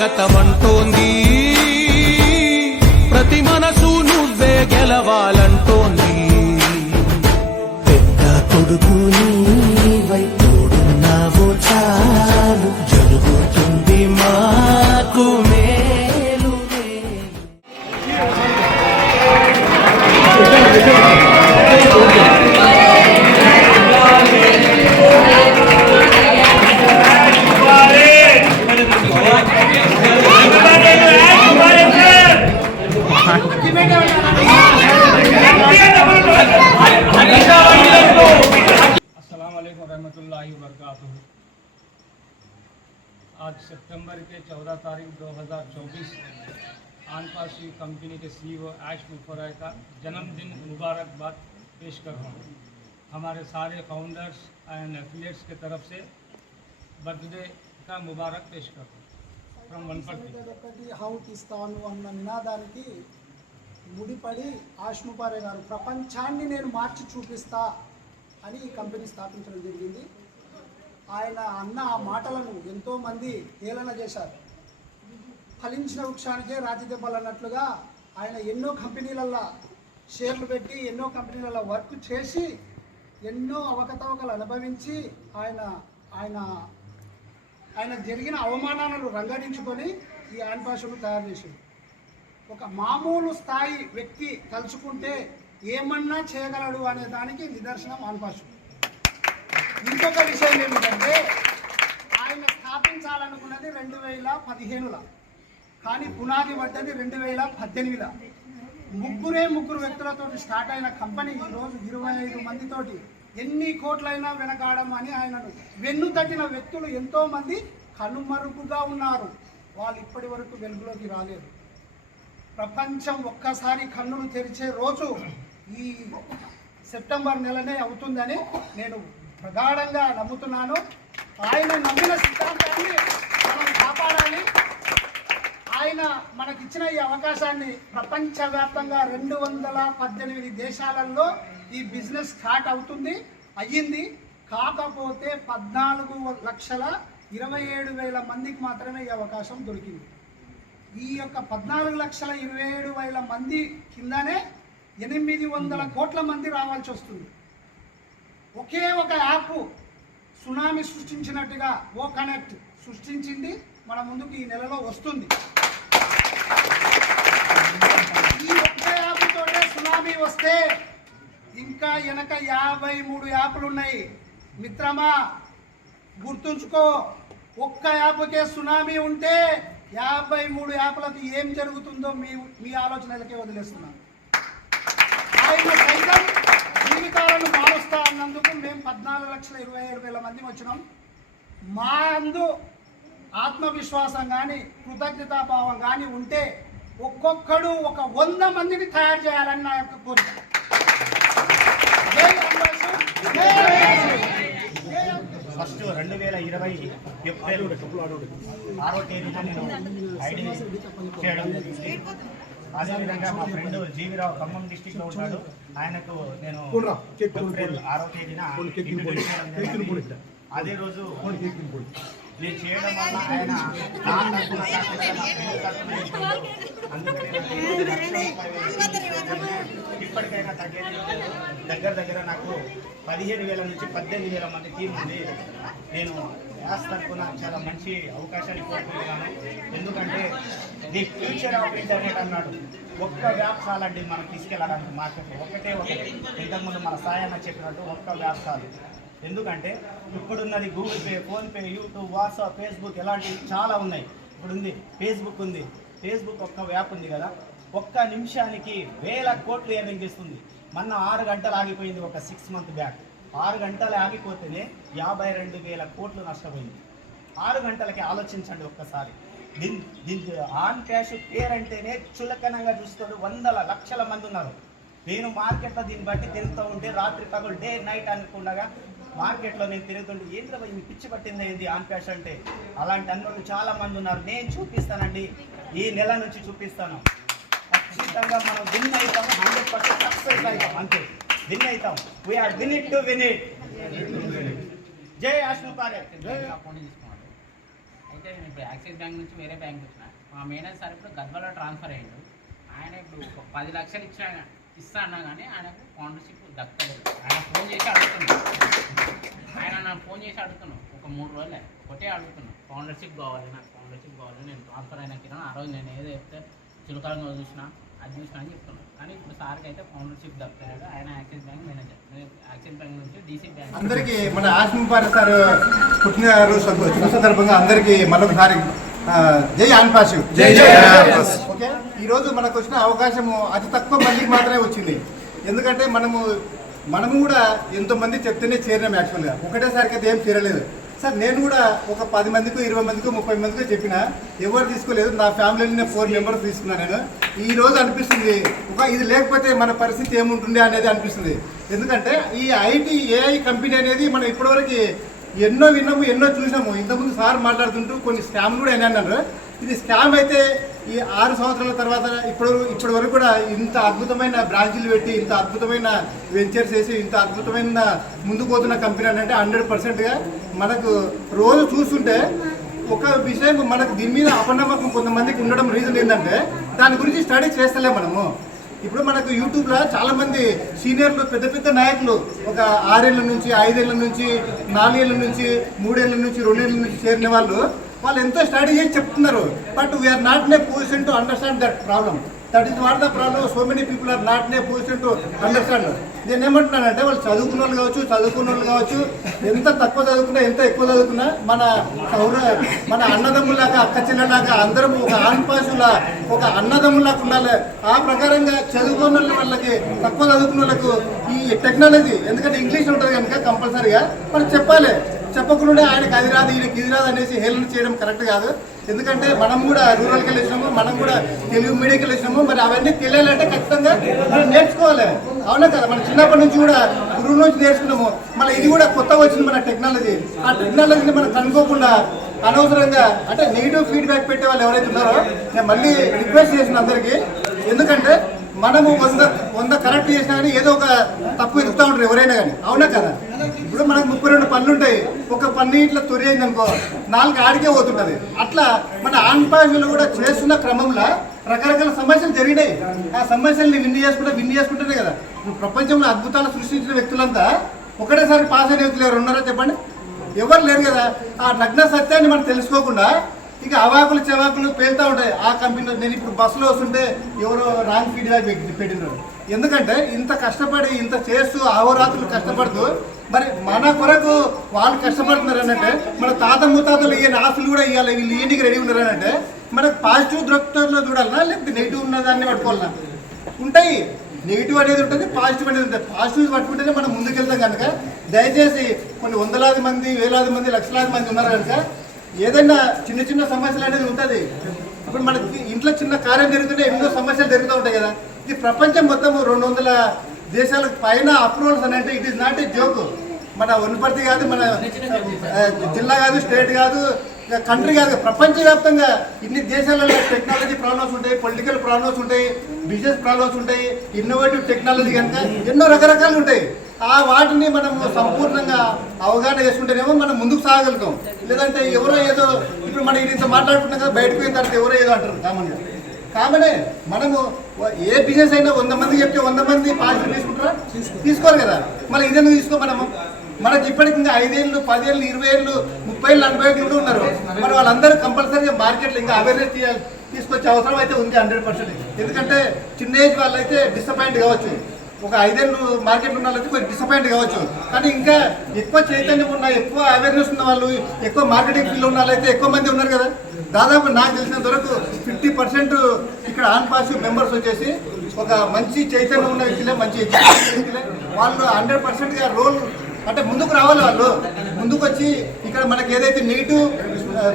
స్వాగతమంటోంది, ప్రతి మనసు నువ్వే గెలవాలంటోంది. పెద్ద కొడుకు నీవై తోడున్నావో చాలు, జరుగుతుంది మాకు మేలు. आज सितंबर के 14 तारीख 2024 आनपाशी कंपनी के सीईओ ऐश मुफर्रह का जन्मदिन मुबारकबाद पेश कर रहा हूँ। हमारे सारे फाउंडर्स एंड एफिलिएट्स के तरफ से बर्थडे का मुबारक पेश कर रहा हूँ फ्रॉम वनपर्ति। హౌట్ ఇస్తాను అన్న నినాదానికి ముడిపడి ఆష్ ముఫర్రహ్ గారు ప్రపంచాన్ని నేను మార్చి చూపిస్తా అని ఈ కంపెనీ స్థాపించడం జరిగింది. ఆయన అన్న ఆ మాటలను ఎంతోమంది హేళన చేశారు. ఫలించిన వృక్షానికే రాతి దెబ్బలు అన్నట్లుగా ఆయన ఎన్నో కంపెనీలల్లో షేర్లు పెట్టి ఎన్నో కంపెనీలలో వర్క్ చేసి ఎన్నో అవకతవకలు అనుభవించి ఆయన జరిగిన అవమానాలను రంగడించుకొని ఈ ఆన్పాషను తయారు చేశాడు. ఒక మామూలు స్థాయి వ్యక్తి తలుచుకుంటే ఏమన్నా చేయగలడు అనే దానికి నిదర్శనం ఆన్పాషు. ఇంకొక విషయం ఏమిటంటే ఆయన స్థాపించాలనుకున్నది 2015లో, కానీ పునాది పడ్డది 2018లో. ముగ్గురు వ్యక్తులతో స్టార్ట్ అయిన కంపెనీ ఈరోజు 25 మందితోటి ఎన్ని కోట్లైనా వెనకాడం అని ఆయనను వెన్ను తట్టిన వ్యక్తులు ఎంతోమంది కనుమరుగుగా ఉన్నారు. వాళ్ళు ఇప్పటి వరకు వెలుగులోకి రాలేదు. ప్రపంచం ఒక్కసారి కన్నులు తెరిచే రోజు ఈ సెప్టెంబర్ నెలనే అవుతుందని నేను ప్రగాఢంగా నమ్ముతున్నాను. ఆయన నమ్మిన సిద్ధాంతాన్ని మనం కాపాడాలి. ఆయన మనకిచ్చిన ఈ అవకాశాన్ని ప్రపంచవ్యాప్తంగా 218 దేశాలలో ఈ బిజినెస్ స్టార్ట్ అయ్యింది. కాకపోతే 14,27,000 మందికి మాత్రమే ఈ అవకాశం దొరికింది. ఈ యొక్క 14,27,000 మంది కిందనే 800 కోట్ల మంది రావాల్సి వస్తుంది. ఒకే ఒక యాప్ సునామీ సృష్టించినట్టుగా ఓ కనెక్ట్ సృష్టించింది, మన ముందుకు ఈ నెలలో వస్తుంది. ఈ ఒక్క యాప్ తోటే సునామీ వస్తే ఇంకా వెనక 53 యాప్లు ఉన్నాయి. మిత్రమా గుర్తుంచుకో, ఒక్క యాప్కే సునామీ ఉంటే 53 యాప్లకు ఏం జరుగుతుందో మీ ఆలోచనలకే వదిలేస్తున్నాను. ఆయన సైతం జీవితాలను మారుస్తా అన్నందుకు మేము 14,27,000 మంది వచ్చినాం. మా అందు ఆత్మవిశ్వాసం కానీ కృతజ్ఞతాభావం కానీ ఉంటే ఒక్కొక్కడు ఒక 100 మందిని తయారు చేయాలని నా యొక్క కోరిక. ఫస్ట్ 2020 ఏప్రిల్ 6వ తేదీన నేను ఐడి చేయడం జరిగింది. అదేవిధంగా మా ఫ్రెండ్ జీవిరావు ఖమ్మం డిస్టిక్లో ఉంటాడు, ఆయనకు నేను ఏప్రిల్ 6వ తేదీన ఇంట్రడ్యూస్ చేయడం జరిగింది. అదే రోజు నేను చేయడం వల్ల ఆయన ఇప్పటికైనా తగ్గేది దగ్గర నాకు 15,000 నుంచి 18,000 మంది టీం ఉంది. నేను యాస్ తరఫున చాలా మంచి అవకాశాన్ని కోరుకుంటున్నాను. ఎందుకంటే ది ఫ్యూచర్ ఆఫ్ ఇంటర్నెట్ అన్నాడు. ఒక్క వ్యాపారాలు అంటే మనం తీసుకెళ్ళడానికి మార్కెట్ ఒకటే. ఇంతకుముందు మన సాయన్న చెప్పినట్టు ఒక్క వ్యాపారాలు. ఎందుకంటే ఇప్పుడున్నది Google Pay, PhonePe, YouTube, WhatsApp, Facebook ఇలాంటివి చాలా ఉన్నాయి. ఇప్పుడు ఉంది ఫేస్బుక్ ఉంది. ఫేస్బుక్ ఒక్క యాప్ ఉంది కదా, ఒక్క నిమిషానికి 1000 కోట్లు ఎర్నింగ్ ఇస్తుంది. మొన్న 6 గంటలు ఆగిపోయింది ఒక 6 మంత్ బ్యాక్. 6 గంటలు ఆగిపోతేనే 52,000 కోట్లు నష్టపోయింది. 6 గంటలకి ఆలోచించండి ఒక్కసారి. దీనికి ఆన్ క్యాష్ పేరు అంటేనే చులకనంగా చూస్తాడు. 100 లక్షల మంది ఉన్నారు. నేను మార్కెట్లో దీన్ని బట్టి తిరుగుతూ ఉంటే రాత్రి పగలు డే నైట్ అనుకుండగా మార్కెట్లో నేను తిరుగుతుంటే ఏంద్ర ఈ పిచ్చి పట్టింది ఏంది ఆన్ క్యాష్ అంటే. అలాంటి అన్నోళ్ళు చాలా మంది ఉన్నారు. నేను చూపిస్తానండి, ఈ నెల నుంచి చూపిస్తాను. ఖచ్చితంగా మనం విన్ అవుతాం, 100% సక్సెస్ అవుతాం. అంతే విన్ అవుతాం. We are win it to win it. జై ఆష్ ముఫర్రహ్. ఓకే నేను ఇప్పుడు యాక్సిస్ బ్యాంక్ నుంచి వేరే బ్యాంక్ వచ్చిన మా మేనేజర్ సార్ ఇప్పుడు గద్వాలో ట్రాన్స్ఫర్ అయ్యాడు. ఆయన ఇప్పుడు ఒక 10 లక్షలు ఇస్తా అన్నా కానీ ఆయనకు స్పాన్సర్షిప్ దక్కలేదు. ఆయన ఫోన్ చేసి అడుగుతున్నాను, ఒక 3 రోజులే ఒకటే అడుగుతున్నాను, స్పాన్సర్షిప్ కావాలి, నాకు స్పాన్సర్షిప్ కావాలి, నేను ట్రాన్స్ఫర్ అయినా కింద ఆ రోజు నేను ఏదో చెప్తే చులకరంగా చూసినా అది చూసినా అని చెప్తున్నాను. కానీ ఇప్పుడు సార్కి అయితే స్పాన్సర్షిప్ దక్కలేదు. ఆయన axis bank manager, axis bank నుంచి డీసీ బ్యాంక్. అందరికీ మన ఆశ్మిపార్ సార్ పుట్టినరోజు సందర్భంగా అందరికీ మరొకసారి జై ఆన్పాషు. ఓకే, ఈరోజు మనకు వచ్చిన అవకాశము అతి తక్కువ మందికి మాత్రమే వచ్చింది. ఎందుకంటే మనము కూడా ఎంతోమంది చెప్తేనే చేరినాం. యాక్చువల్గా ఒకటేసారికి అయితే ఏం చేరలేదు సార్. నేను కూడా ఒక 10 మందికో 20 మందికో 30 మందికో చెప్పిన, ఎవరు తీసుకోలేదు. నా ఫ్యామిలీలో 4 మెంబర్స్ తీసుకున్నాను నేను. ఈ రోజు అనిపిస్తుంది ఇది లేకపోతే మన పరిస్థితి ఏముంటుండే అనేది అనిపిస్తుంది. ఎందుకంటే ఈ ఐటీ ఏఐ కంపెనీ అనేది మనం ఇప్పటివరకు ఎన్నో విన్నాము, ఎన్నో చూసాము. ఇంతకుముందు సార్ మాట్లాడుతుంటూ కొన్ని స్కామ్లు కూడా అన్నారు. ఇది స్కామ్ అయితే ఈ 6 సంవత్సరాల తర్వాత ఇప్పటి వరకు కూడా ఇంత అద్భుతమైన బ్రాంచీలు పెట్టి, ఇంత అద్భుతమైన వెంచర్స్ వేసి, ఇంత అద్భుతమైన ముందుకు పోతున్న కంపెనీ అంటే 100%గా మనకు రోజు చూస్తుంటే ఒక విషయం మనకు దీని మీద అపనమ్మకం కొంతమందికి ఉండడం రీజన్ ఏంటంటే దాని గురించి స్టడీ చేస్తలే మనము. ఇప్పుడు మనకు యూట్యూబ్లో చాలామంది సీనియర్లు, పెద్ద పెద్ద నాయకులు ఒక 6 ఏళ్ళ నుంచి, 5 ఏళ్ళ నుంచి, 4 ఏళ్ళ నుంచి, 3 ఏళ్ళ నుంచి, 2 ఏళ్ళ నుంచి చేరిన వాళ్ళు ఎంతో స్టడీ చేసి చెప్తున్నారు. But we are not in a position to understand that problem. That is what the problem. So many people are not in a position to understand. నేను ఏమంటున్నానంటే వాళ్ళు చదువుకున్న వాళ్ళు కావచ్చు, ఎంత తక్కువ చదువుకున్నా, ఎంత ఎక్కువ చదువుకున్నా, మన అన్నదమ్ములాగా, అక్క చెల్లెలాగా అందరం ఒక ఆన్పాసులా, ఒక అన్నదమ్ములాగా ఉండాలి. ఆ ప్రకారంగా చదువుకున్న వాళ్ళకి, తక్కువ చదువుకున్న వాళ్ళకు ఈ టెక్నాలజీ, ఎందుకంటే ఇంగ్లీష్ ఉంటుంది కనుక కంపల్సరీగా మనం చెప్పాలి. చెప్పకుండా ఆయనకు అది రాదు, ఈయనకి ఇది రాదు అనేసి హేళన చేయడం కరెక్ట్ కాదు. ఎందుకంటే మనం కూడా రూరల్కి వెళ్ళినాము, మనం కూడా తెలుగు మీడియంకి వెళ్ళినాము. మరి అవన్నీ తెలియాలంటే ఖచ్చితంగా మనం నేర్చుకోవాలి. అవునా కదా? మనం చిన్నప్పటి నుంచి కూడా గురువు నుంచి నేర్చుకున్నాము. మళ్ళీ ఇది కూడా కొత్తగా వచ్చింది మన టెక్నాలజీ. ఆ టెక్నాలజీని మనం కనుక్కోకుండా అనవసరంగా అంటే నెగిటివ్ ఫీడ్బ్యాక్ పెట్టే వాళ్ళు ఎవరైతే ఉన్నారో నేను మళ్ళీ రిక్వెస్ట్ చేసిన అందరికీ. ఎందుకంటే మనము 100 కరెక్ట్ చేసినా కానీ ఏదో ఒక తప్పు ఎదుగుతూ ఉంటారు ఎవరైనా కానీ. అవునా కదా? ఇప్పుడు మనకు 32 పనులు ఉంటాయి. ఒక పన్ను ఇట్లా తొరి అయింది అనుకో, 4 ఆడికే పోతుంటుంది. అట్లా మన ఆన్పాషులు కూడా చేస్తున్న క్రమంలో రకరకాల సమస్యలు జరిగినాయి. ఆ సమస్యల్ని విన్ని చేసుకుంటేనే కదా ప్రపంచంలో అద్భుతాలు సృష్టించిన వ్యక్తులంతా ఒకటేసారి పాస్ అయిన వ్యక్తులు ఎవరు ఉన్నారో చెప్పండి? ఎవరు లేరు కదా. ఆ నగ్న సత్యాన్ని మనం తెలుసుకోకుండా ఇక అవాకులు చెవాకులు పేలుతూ ఉంటాయి. ఆ కంపెనీలో నేను ఇప్పుడు బస్సులో వస్తుంటే ఎవరో రాంగ్ ఫీడ్బ్యాక్ పెట్టినారు. ఎందుకంటే ఇంత కష్టపడి, ఇంత చేస్తూ, అహోరాత్రులు కష్టపడుతూ, మరి మన కొరకు వాళ్ళు కష్టపడుతున్నారు అనంటే, మన తాత ముత్తాతలు ఇయ్యని ఆస్తులు కూడా ఇవ్వాలి, వీళ్ళు ఏంటికి రెడీ ఉన్నారు అనంటే మనకు పాజిటివ్ దృక్పథంలో చూడాలన్నా, లేకపోతే నెగిటివ్ ఉన్నదాన్ని పట్టుకోవాలన్నా? ఉంటాయి. నెగిటివ్ అనేది ఉంటుంది, పాజిటివ్ అనేది ఉంటుంది. పాజిటివ్ పట్టుకుంటేనే మనం ముందుకెళ్తాం కనుక దయచేసి కొన్ని 100,000 మంది, 1,000 మంది, 1,00,000 మంది ఉన్నారు కనుక ఏదైనా చిన్న సమస్యలు అనేది ఉంటుంది. ఇప్పుడు మనకి ఇంట్లో చిన్న కార్యం జరుగుతుంటే ఎన్నో సమస్యలు జరుగుతూ ఉంటాయి కదా. ఇది ప్రపంచం మొత్తం 200 దేశాలకు పైన అప్రూవల్స్ అని అంటే it is not a joke. మన వనపర్తి కాదు, మన జిల్లా కాదు, స్టేట్ కాదు, కంట్రీ కాదు, ప్రపంచవ్యాప్తంగా ఇన్ని దేశాలలో టెక్నాలజీ ప్రాబ్లమ్స్ ఉంటాయి, పొలిటికల్ ప్రాబ్లమ్స్ ఉంటాయి, బిజినెస్ ప్రాబ్లమ్స్ ఉంటాయి, ఇన్నోవేటివ్ టెక్నాలజీ కనుక ఎన్నో రకరకాలు ఉంటాయి. ఆ వాటిని మనం సంపూర్ణంగా అవగాహన చేసుకుంటేనేమో మనం ముందుకు సాగలుగుతాం. లేదంటే ఎవరో ఏదో ఇప్పుడు మనం ఇంత మాట్లాడుకుంటాం కదా, బయటకు పోయిన తర్వాత ఎవరో ఏదో అంటారు. కామనే మనము ఏ బిజినెస్ అయినా 100 మంది చెప్తే 100 మంది పాజిటివ్ తీసుకుంటారా? తీసుకోరు కదా. మళ్ళీ ఇదేందుకు తీసుకో? మనకి ఇప్పటికి ఇంకా 5 ఏళ్ళు, 10 ఏళ్ళు, 20 ఏళ్ళు, 30 ఏళ్ళు, 40 ఏళ్ళు కూడా ఉన్నారు. మరి వాళ్ళందరూ కంపల్సరీగా మార్కెట్లో ఇంకా అవేర్నెస్ తీసుకొచ్చే అవసరం అయితే ఉంది 100%. ఎందుకంటే చిన్న ఏజ్ వాళ్ళైతే డిసప్పాయింట్ కావచ్చు, ఒక 5 ఏళ్ళు మార్కెట్లో ఉన్న వాళ్ళైతే కొంచెం డిసప్పాయింట్ కావచ్చు. కానీ ఇంకా ఎక్కువ చైతన్యం ఉన్న, ఎక్కువ అవేర్నెస్ ఉన్న వాళ్ళు, ఎక్కువ మార్కెటింగ్ ఫీల్డ్ ఉన్న వాళ్ళైతే ఎక్కువ మంది ఉన్నారు కదా. దాదాపు నాకు తెలిసినంత వరకు 50% ఇక్కడ ఆన్పాష్ మెంబర్స్ వచ్చేసి ఒక మంచి చైతన్యం ఉన్న వ్యక్తులే, మంచి ఎడ్యుకేషన్ వ్యక్తులే. వాళ్ళు 100%గా రోల్ అంటే ముందుకు రావాలి. వాళ్ళు ముందుకు వచ్చి ఇక్కడ మనకి ఏదైతే నెగిటివ్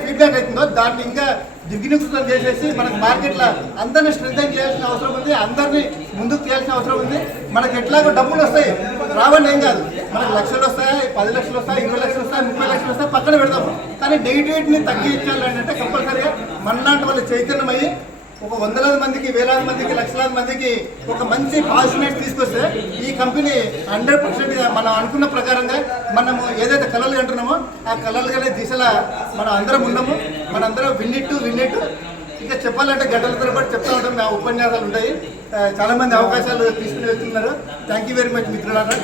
ఫీడ్బ్యాక్ అవుతుందో దాన్ని ఇంకా దిగ్గునికృతం చేసేసి మనకు మార్కెట్లో అందరినీ స్ట్రెంథెన్ చేయాల్సిన అవసరం ఉంది, అందరినీ ముందుకు చేయాల్సిన అవసరం ఉంది. మనకి ఎట్లాగో డబ్బులు వస్తాయి, రావని ఏం కాదు. మనకు లక్షలు వస్తాయి, 10 లక్షలు వస్తాయి, 20 లక్షలు వస్తాయి, 30 లక్షలు వస్తాయి, పక్కన పెడతాము. కానీ నెగిటివిటీని తగ్గించాలంటే కంపల్సరీగా మనలాంటి వాళ్ళు చైతన్యం అయ్యి ఒక వందలాది మందికి, వేలాది మందికి, లక్షలాది మందికి ఒక మంచి పాజిటివ్నెస్ తీసుకొస్తే ఈ కంపెనీ 100% మనం అనుకున్న ప్రకారంగా మనము ఏదైతే కళలు అంటున్నామో ఆ కళలుగానే దిశలా మనం అందరం ఉన్నాము. మనందరం విన్నట్టు ఇంకా చెప్పాలంటే గంటల తరబడి చెప్తా ఉంటాం. నా ఉపన్యాసాలు ఉంటాయి. చాలా మంది అవకాశాలు తీసుకుని వెళ్తున్నారు. థ్యాంక్ యూ వెరీ మచ్ మిత్రులారా.